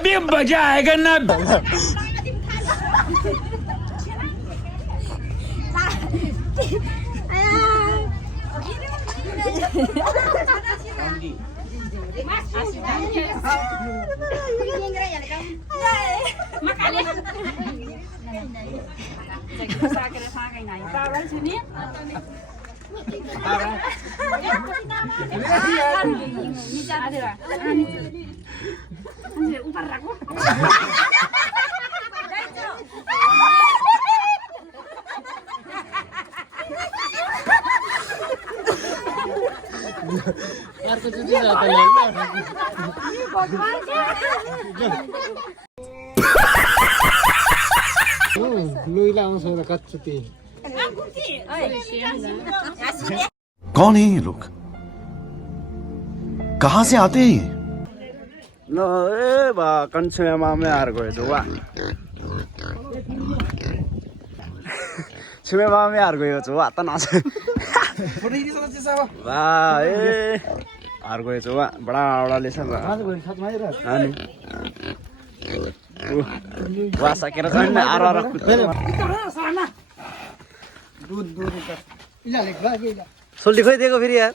अभी मजा आएगा ना कौन है ये लोग कहां से आते हैं ल ए बा कन्छेमा मे हार गयो जो वा छुमेमा मे हार गयो जो वा त नाच बा ए हार गयो जो वा बडा बडाले छ अनि वा सकेर छैन आर आर सोल्टी खोइ दिएको फेरि यार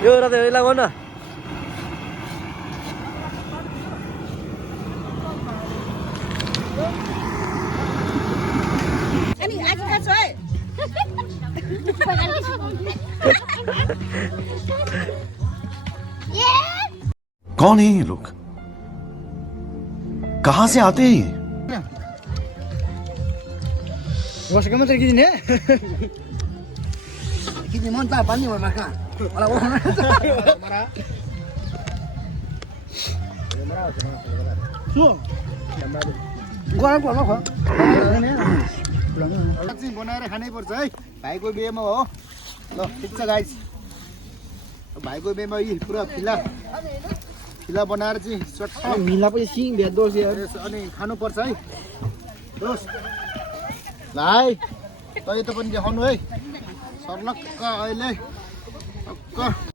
यो र त्यो लगाउ न अनि आज का छ कौन है ये लोग कहां से आते हैं बसेको मात्रै किन्ने किन्ने मन त पानी भरमा कहाँ होला ओहना गरम गर्नु खो चाहिँ बनाएर खानै पर्छ है भाइको बिहेमा हो ल ठिक छ गाइस भाइको बिहेमा यी पुरा फिला बनाएर चाहिँ चट्टा मिला पनि सिङ भेट दोस अनि खानुपर्छ है दोस भाइ तै त पनि देखाउनु है सर्लक्क अहिले टक्क